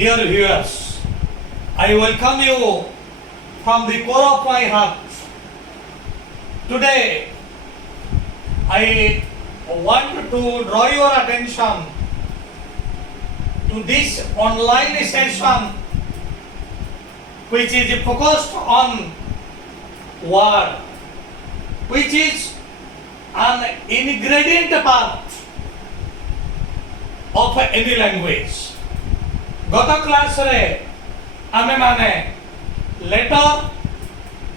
Dear viewers, I welcome you from the core of my heart. Today, I want to draw your attention to this online session which is focused on word, which is an ingredient part of any language. गत class रे आमे माने letter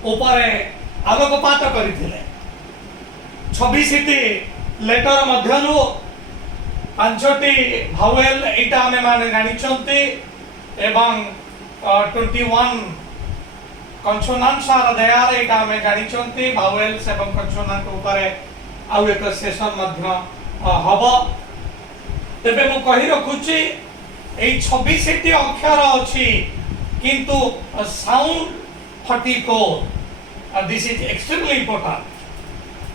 ऊपरे आलोकपात करिथिले 26 T letter मध्यरु 5 T vowel एटा आमे माने जानि छंती एवं 21 कन्सोनांट्स are there एटा आमे जानि छंती भावेल्स एवं कन्सोनांट ऊपरे आउ एक सेशन मध्य हबो तेबे मु कहि रखुची এই 26 টি অক্ষর আছে কিন্তু sound 34 and this is extremely important.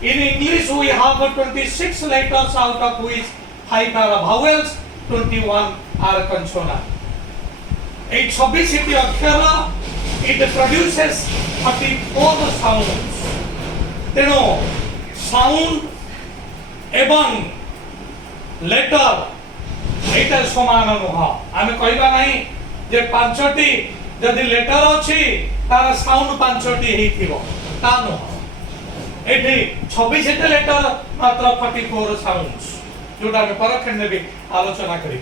In English we have 26 letters out of which 5 are vowels, 21 are consonant. এই 26 টি অক্ষর it produces 34 sounds. তেনো সাউন্ড এবং লেটার এটা সমান নহ আমি কইবা নাই যে পাঁচটি যদি লেটার আছে তার সাউন্ড পাঁচটি হেইতিব তা নহ এটি 26 টি লেটার মাত্র 44 সাউন্ডস যেটা আমি পরক্ষণে বি আলোচনা করি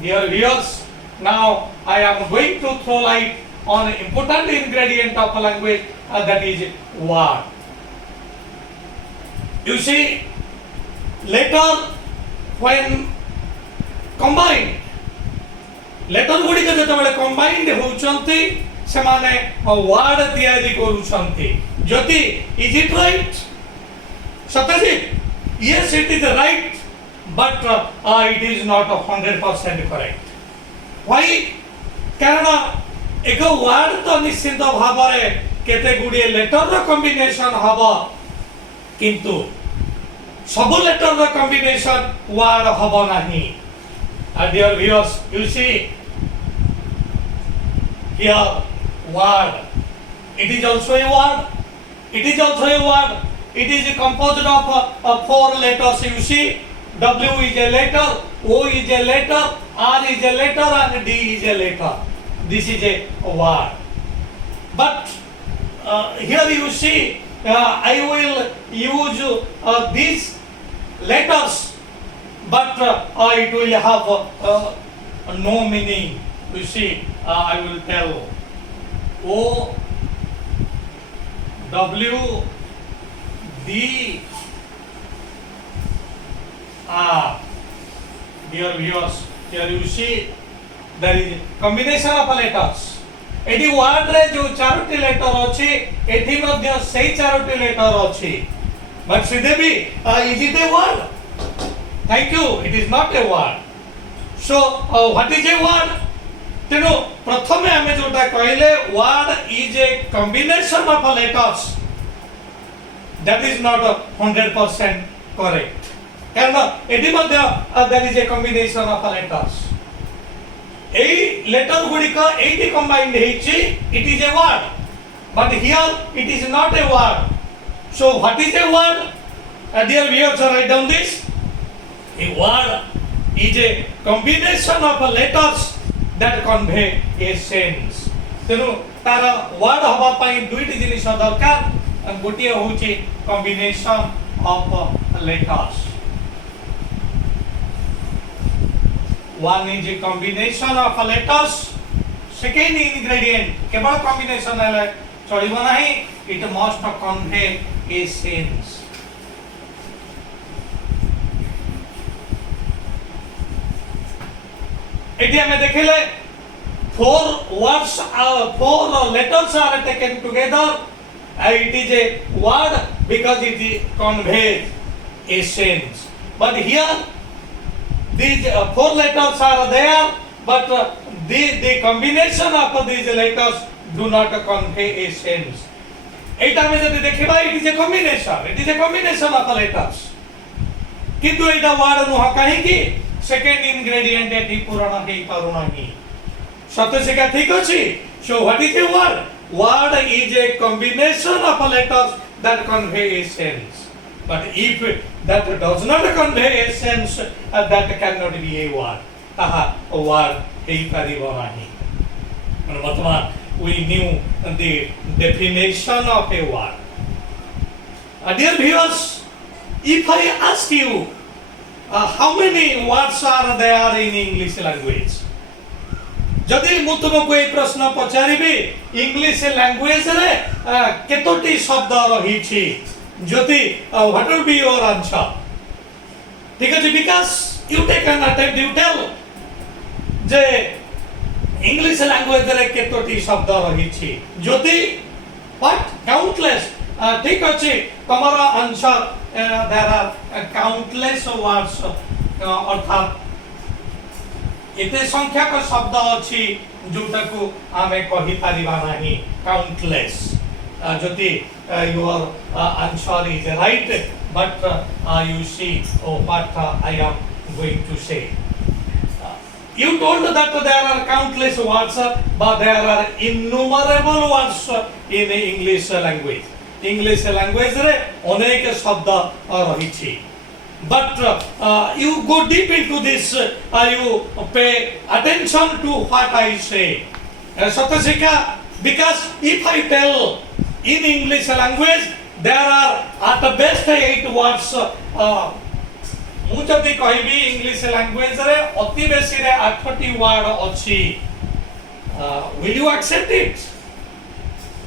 dear viewers now I am going to throw light on an important ingredient of a language that is word. You see, letter when combined letter गुडी के जते बळे combined होउचंती से माने वर्ड तयारी करूचंती जति is it right Satyajit yes it is right but it is not 100% correct why कारण एक word तो निश्चित भाबरे केते गुडी लेटर रो कॉम्बिनेशन हबो किंतु सब लेटर रो कॉम्बिनेशन वर्ड हबो नाही. Dear viewers, you see here word. It is also a word. It is also a word. It is composed of 4 letters. You see, W is a letter, O is a letter, R is a letter, and D is a letter. This is a word. But here you see, I will use these letters. But it will have no meaning. You see, I will tell O W D R. Dear viewers, here you see there is combination of letters. Eighty word रे जो 4टी letter अछि एठी मध्ये सेही 4टी letter अछि but Sridevi is it a word Thank you. It is not a word. So, what is a word? तेनो प्रथमे हमें जोटा कहले word is a combination of letters. That is not 100% correct. कारण एटी मध्ये there is a combination of letters. एई letter गुडी का एटी combined हेछि it is a word. But here it is not a word. So, what is a word? Dear viewers, write down this. A word is a combination of letters that convey a sense. तेनु तार word हबा पई दुईटी जिनिस दरकार गोटिए होची combination of letters. One is a combination of letters. Second ingredient केवल combination है चलिबो नाही it must convey a sense. Eighty हमें देखिले 4 words 4 letters are taken together it is a word because it conveys a sense but here these 4 letters are there but the combination of these letters do not convey a sense. एटा में जदि देखिबा it is a combination of letters किंतु एटा word नुह काहे कि second ingredient eighty पूर्ण हेई पारु नाही सत्य शिखा ठीक अछि so what is a word word is a combination of letters that convey a sense but if that does not convey a sense that cannot be a word taha word hei paribo nahi ବର୍ତ୍ତମାନ we knew the definition of a word dear viewers if I ask you how many words are there in English language जदि मु तुमको ए प्रश्न पचारिबी English language रे केतोटी शब्द रही छी Jyoti what will be your answer ठीक है because you take an attempt you tell जे इंग्लिश लैंग्वेज रे केतोटी शब्द रही छी ज्योति व्हाट काउंटलेस ठीक अछि तमरा answer there are countless words अर्थात एते संख्यक शब्द अछि जोटा को आमे कहि परिबा नाही काउंटलेस जति your answer is right but you see what I am going to say you told that there are countless words but there are innumerable words in English language रे अनेक शब्द रही छी but you go deep into this you pay attention to what I say Satyashika because if I tell in English language there are at the best 8 words मु जदि कहबी English language रे अति बेसी रे 8टी वर्ड अछि will you accept it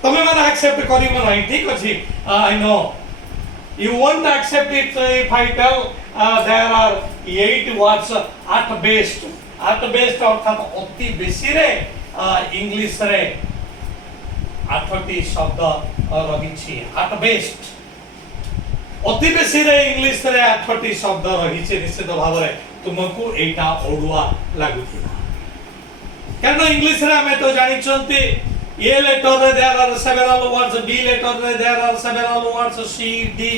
तमे माने एक्सेप्ट करिवो नै ठीक अछि I know you won't accept it if I tell there are 8 words at best अर्थात अति बेसी रे इंग्लिश रे 8टी शब्द रही छी at best अति बेसी रे इंग्लिश रे 8टी शब्द रही छी निश्चित भाव रे तुमको एटा ओडुआ लागुथि कारण इंग्लिश रे हमें तो जानि छंती A letter there are several words, B letter there are several words, C, D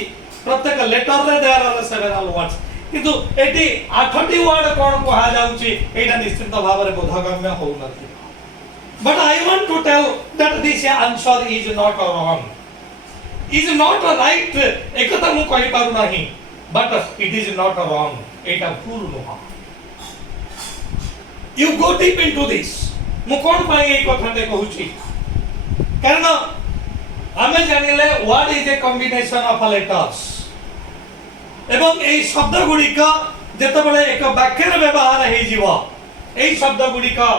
प्रत्येक लेटर रे there are several words किंतु एटी 8टी वर्ड कोन कहा जाउची एटा निश्चित भाव रे बोधगम्य हो नथि but I want to tell that this answer is not wrong is not right एकता मु कहि पारु नाही but it is not wrong एटा भूल नह you go deep into this मु कोन पाई ए कथा ते कहूची कारण आमे जानिले what is a combination of letters एवं ए शब्द गुडी का जेते बळे एक वाक्य रे व्यवहार हे जीवो ए शब्द गुडी का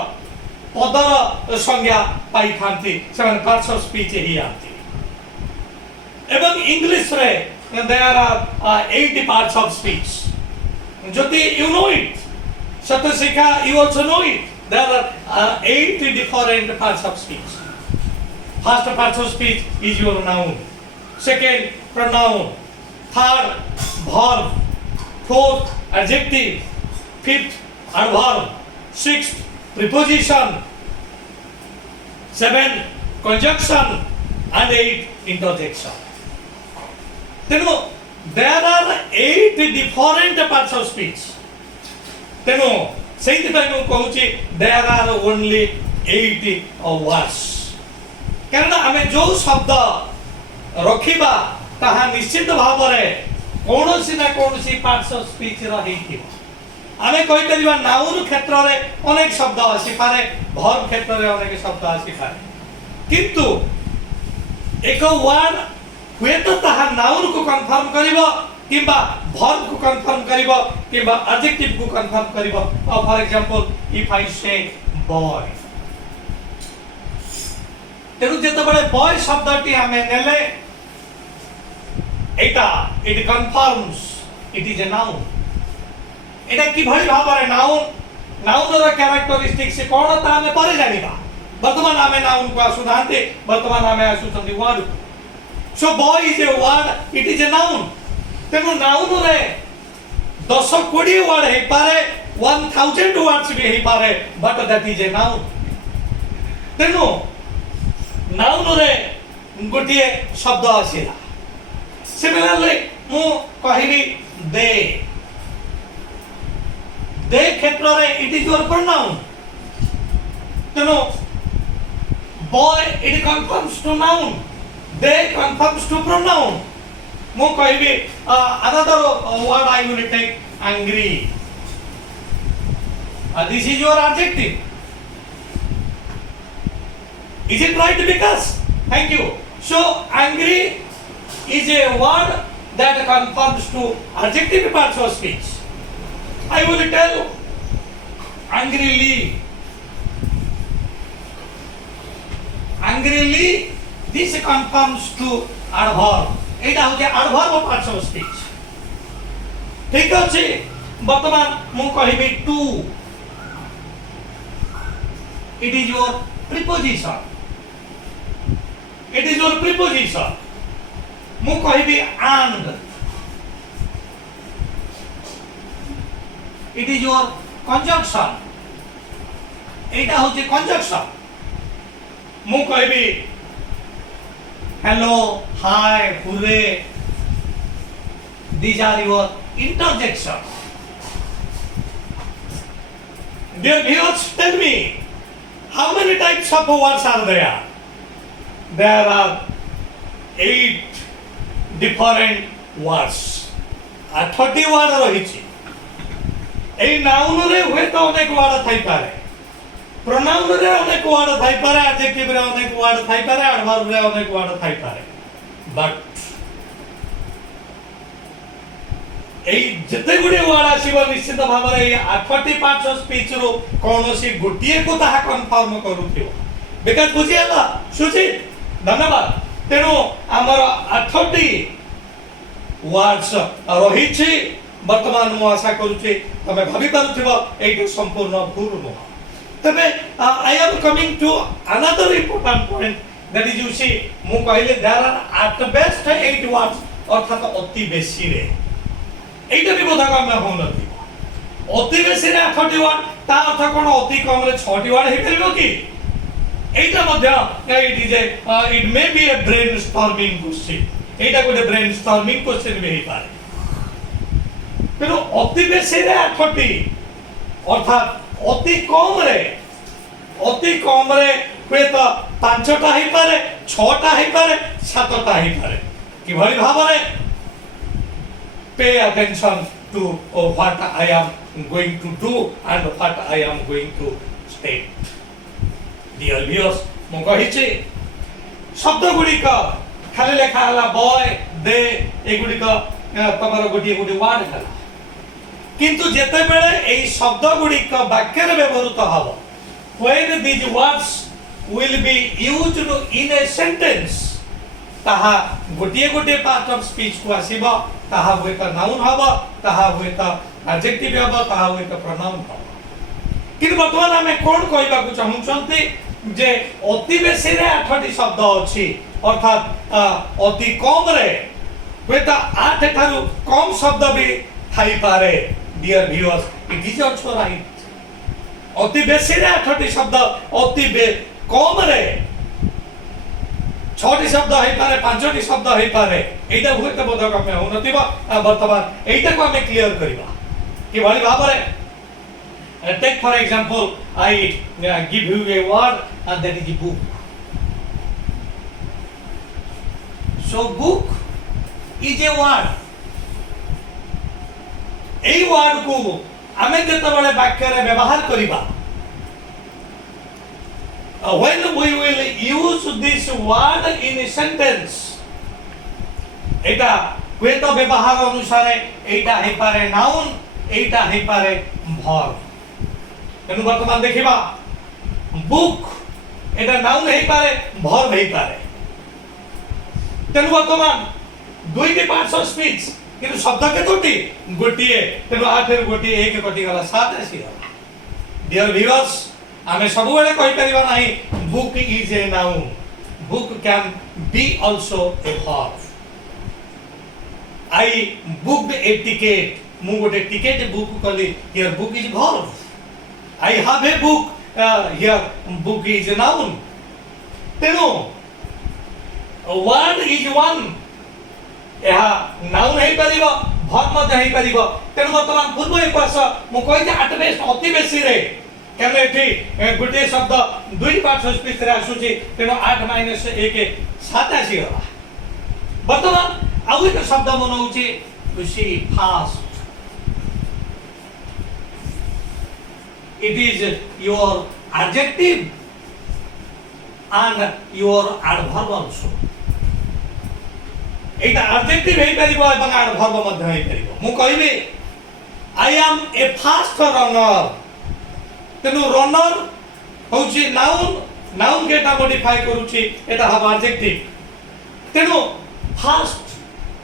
पदर संज्ञा पाई थांती सेवन पार्ट्स ऑफ स्पीच ही आती एवं इंग्लिश रे there are 80 parts of speech जति you know it Satyashika you also know it there are 8 different parts of speech first part of speech is your noun second pronoun third verb fourth adjective fifth adverb sixth preposition seventh conjunction and eighth interjection therefore there are 8 different parts of speech तेनो सेहिति पय मु कहूची there are only 80 words कारण हमें जो शब्द रखिबा ताहा निश्चित भाव रे कोनोसी ना कोनोसी पार्ट्स ऑफ स्पीच रही थी हमें कहि परिबा नाउन क्षेत्र रे अनेक शब्द आसी पारे वर्ब क्षेत्र रे अनेक शब्द आसी पारे किंतु एक वर्ड हुए तो ताहा नाउन को कंफर्म करिवो किंबा वर्ब को कंफर्म करिवो किंबा एडजेक्टिव को कंफर्म करिवो for example if I say boy तेनु जेते बळे बॉय शब्दटी हमें नेले एटा it confirms it is a noun एटा कि भଳି भाबरे नाउन रो कैरेक्टरिस्टिक से कोन ता हमें परे जानिबा वर्तमान हमें नाउन को आसुधांते वर्तमान हमें आसुचंती word so boy is a word it is a noun तेनु नाउन रे 10-20 वर्ड हे पारे 1000 वर्ड्स भी हे पारे but that is a noun तेनु नाउन रे गोटिए शब्द आसीला सिमिलरली मु कहिबी दे क्षेत्र रे इट इज योर प्रोनाउन ତେଣୁ boy it confirms to noun, they confirms to pronoun. ମୁଁ କହିବି another word I will take, angry. This is your adjective. Is it right, Vikas? Thank you. So angry is a word that confirms to adjective parts of speech. I will tell angrily. Angrily, this confirms to adverb. এটা হচ্ছে adverb parts of speech. ঠিক আছে, বর্তমান ମୁଁ କହିବି to. It is your preposition. It is your preposition. ମୁଁ କହିବି and. It is your conjunction. এইটা হচ্ছে conjunction. ମୁଁ କହିବି hello, hi, hooray. These are your interjection. Dear viewers, tell me, how many types of words are there? There are 8 different words. 30 word ରହିଛି. এই noun ରେ ହୁଏତ ଅନେକ word ଥାଇପାରେ, pronoun ରେ ଅନେକ word ଥାଇପାରେ, adjective ରେ ଅନେକ word ଥାଇପାରେ, adverb ରେ ଅନେକ word ଥାଇପାରେ, but এই ଯେତେ ଗୁଡ଼ିଏ word ଆସିବ ନିଶ୍ଚିତ ଭାବରେ এই 80 parts of speech ରୁ କୌଣସି ଗୋଟିଏ କୁ ତାହା କନଫର୍ମ କରୁଥିବ। ବିକାଶ ବୁଝିହେଲା? ସୁଜିତ, ଧନ୍ୟବାଦ। ତେଣୁ ଆମର 80 words ରହିଛି। ବର୍ତ୍ତମାନ ମୁଁ ଆଶା କରୁଛି ତମେ ଭାବି ପାରୁଥିବ ଏଇଟା ସମ୍ପୂର୍ଣ୍ଣ ଭୁଲ ନୁହଁ। ତବେ I am coming to another important point, that is you see, ମୁଁ କହିଲି there are at best 8 words, ଅର୍ଥାତ ଅତି ବେଶୀରେ এইটা ବି ବୋଧଗମ୍ୟ ହଉନଥିବ। ଅତି ବେଶୀରେ 80 ୱାର୍ଡ, ତା ଅର୍ଥ କ'ଣ ଅତି କମରେ 6ଟି ୱାର୍ଡ ହେଇପାରିବ କି? এইটা ମଧ୍ୟ it may be a brainstorming question. এইটা ଗୋଟେ brainstorming question ବି ହେଇପାରେ। ତେଣୁ ଅତି ବେଶୀରେ 80, ଅର୍ଥାତ ଅତି କମରେ ହୁଏତ 5ଟା ହେଇପାରେ, 6ଟା ହେଇପାରେ, 7ଟା ହେଇପାରେ। କିଭଳି ଭାବରେ? Pay attention to what I am going to do and what I am going to state. Dear viewers, ମୁଁ କହିଛି ଶବ୍ଦ ଗୁଡ଼ିକ ଖାଲି ଲେଖା ହେଲା boy, they, ଏଗୁଡ଼ିକ ତମର ଗୋଟିଏ ୱାର୍ଡ ହେଲା। କିନ୍ତୁ ଯେତେବେଳେ ଏହି ଶବ୍ଦ ଗୁଡ଼ିକ ବାକ୍ୟରେ ବ୍ୟବହୃତ ହେବ, when these words will be used in a sentence, ତାହା ଗୋଟିଏ ପାର୍ଟ ଅଫ ସ୍ପିଚ୍ କୁ ଆସିବ। ତାହା ହୁଏତ ନାଉନ୍ ହେବ, ତାହା ହୁଏତ ଆଡଜେକ୍ଟିଭ ହେବ, ତାହା ହୁଏତ ପ୍ରନାଉନ୍ ହେବ। କିନ୍ତୁ ବର୍ତ୍ତମାନ ଆମେ କ'ଣ କହିବାକୁ ଚାହୁଁଛନ୍ତି ଯେ ଅତି ବେଶୀରେ 8ଟି ଶବ୍ଦ ଅଛି, ଅର୍ଥାତ ଅତି କମରେ ହୁଏତ 8 ଠାରୁ କମ ଶବ୍ଦ ବି ଥାଇପାରେ। Dear viewers, it is also right. ଅତି ବେଶୀରେ 8ଟି ଶବ୍ଦ, ଅତି କମରେ 6ଟି ଶବ୍ଦ ହେଇପାରେ, 5ଟି ଶବ୍ଦ ହେଇପାରେ। এইটা ହୁଏତ ବୋଧଗମ୍ୟ ହଉନଥିବ। ବର୍ତ୍ତମାନ এইଟାକୁ ଆମେ କ୍ଲିୟର କରିବା କିଭଳି ଭାବରେ? Take for example, I give you a word and that is book. So book is a word. এই ওয়ার্ডକୁ ଆମେ ଯେତେବେଳେ ବାକ୍ୟରେ ବ୍ୟବହାର କରିବା, when we will use this word in a sentence, এটা ହୁଏତ ବ୍ୟବହାର ଅନୁସାରେ এইটা ହେଇପାରେ noun, এইটা ହେଇପାରେ verb। ତେଣୁ ବର୍ତ୍ତମାନ ଦେଖିବା, book এটা noun ହେଇପାରେ, verb ହେଇପାରେ। ତେଣୁ ବର୍ତ୍ତମାନ ଦୁଇଟି parts of speech, କିନ୍ତୁ ଶବ୍ଦ କେତୋଟି? ଗୋଟିଏ। ତେଣୁ 8 ରୁ ଗୋଟିଏ 1 କଟିଗଲା, 7 ଆସିଗଲା। Dear viewers, ଆମେ ସବୁବେଳେ କହିପାରିବା ନାହିଁ book is a noun. Book can be also a verb. I booked a ticket. ମୁଁ ଗୋଟେ ଟିକେଟ ବୁକ୍ କଲି, here book is verb. I have a book, here book is a noun. ତେଣୁ word is one. ଏହା noun ହେଇପାରିବ, verb ମଧ୍ୟ ହେଇପାରିବ। ତେଣୁ ବର୍ତ୍ତମାନ ପୂର୍ବ ଏପାଶ ମୁଁ କହିଛି at best ଅତି ବେଶୀରେ केने एठी गुटे शब्द दुई पार्श्व स्पीच रे आसुची तेनो 8 - 1 7 आसीगला वर्तमान आउ एक शब्द मनौची सी fast it is your adjective and your adverb also Etah adjective हेई परिबो एवं adverb मध्ये हेई परिबो मु कहिबे I am a fast runner तेनु runner होची noun केटा modify करूची एटा हब adjective तेनु fast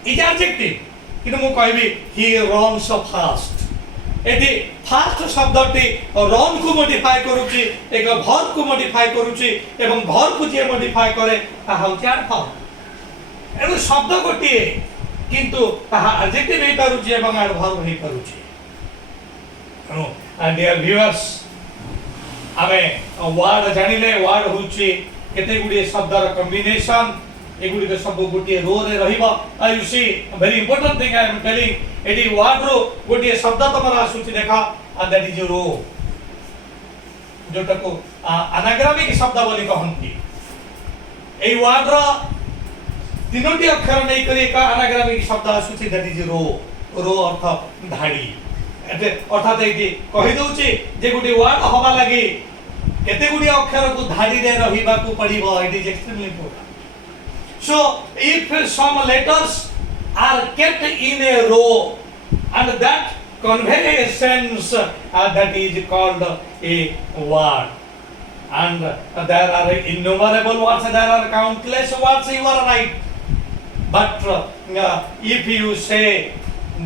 is adjective किनु मु कहिबे he runs so fast एटी फास्ट शब्दटी रन को मॉडिफाई करूची एक वर्ब को मॉडिफाई करूची एवं वर्ब को जे मॉडिफाई करे ता होची एडवर्ब एनु शब्द गोटिए किंतु ताहा एडजेक्टिव हे करूची एवं एडवर्ब हे करूची एनु डियर व्यूअर्स आमे वर्ड जानिले वर्ड होची केते गुडी शब्दर कॉम्बिनेशन एगुडी के सब गोटिए रो रे रहिबो you see very important thing I am telling एडी वर्ड रो गोटिए शब्द तमरा आसुची देखा and that is रो जोटा को अनाग्रामिक शब्द बोली कहंती एई वर्ड रो तीनोटी अक्षर नै करी एक अनाग्रामिक शब्द आसुची that is रो अर्थ धाडी एते अर्थात एटी कहि दउची जे गोटी वर्ड हवा लागि केते गुडी अक्षर को धाडी रे रहिबा को पड़िबो it is extremely important so if some letters are kept in a row and that convey a sense that is called a word and there are innumerable words there are countless words you are right but if you say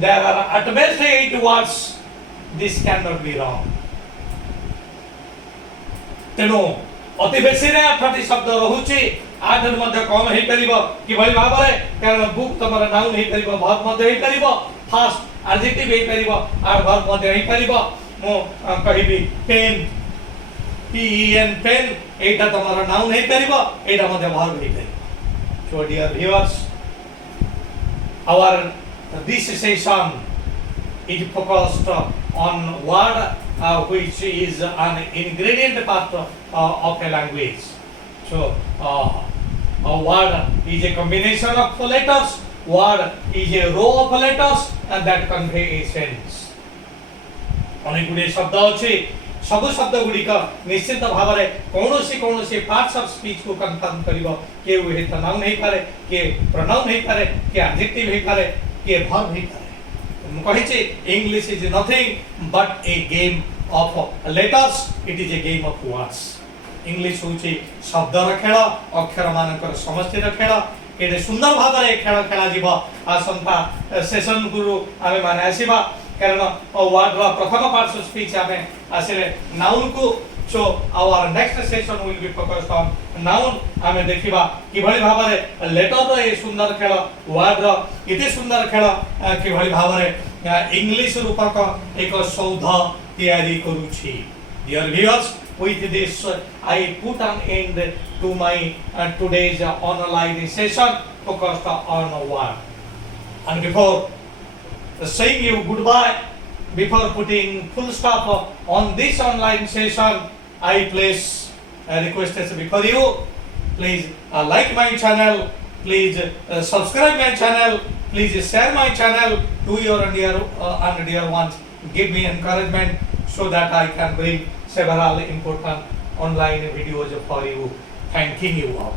there are at best 8 words this cannot be wrong तेनो अति बेसी रे 8 शब्द रहुची आधर मध्ये कम हे परिबो कि भली भाबरे कारण बुक तमरा नाउन हे परिबो वर्ब मध्ये हे परिबो फास्ट एडजेक्टिव हे परिबो आर वर्ब मध्ये हे परिबो मो कहिबी पेन PEN पेन एटा तमरा नाउन हे परिबो एटा मध्ये वर्ब हे परिबो so dear viewers our this session is focused on word which is an ingredient part of a language so a word is a combination of letters word is a row of letters and that convey a sense अनेक गुडी शब्द अछि सब शब्द गुडी का निश्चित भाव रे कोनोसी पार्ट्स ऑफ स्पीच को कंफर्म करिवो के हे त नाउन नै पारे के प्रोनाउन नै पारे के एडजेक्टिव नै पारे के वर्ब नै पारे मु कहि छी English is nothing but A game of letters it is A game of words English होची शब्दर खेल अक्षर मानकर समष्टिर खेल एटे सुंदर भाव रे खेल खेला जीव आसंता सेशन गुरु आमे माने आसीबा कारण वर्ड रो प्रथम पार्ट ऑफ स्पीच आमे आसिले नाउन को so our next session will be focused on noun आमे देखिबा कि भली भाव रे लेटर रो ए सुंदर खेल वर्ड रो इते सुंदर खेल कि भली भाव रे इंग्लिश रूपक एक सौध तैयारी करूची dear viewers with this I put an end to my today's online session focused on word and before saying you goodbye before putting full stop on this online session I place a request before you please like my channel please subscribe my channel please share my channel to your dear ones give me encouragement so that I can bring several important online videos for you. Thanking you all.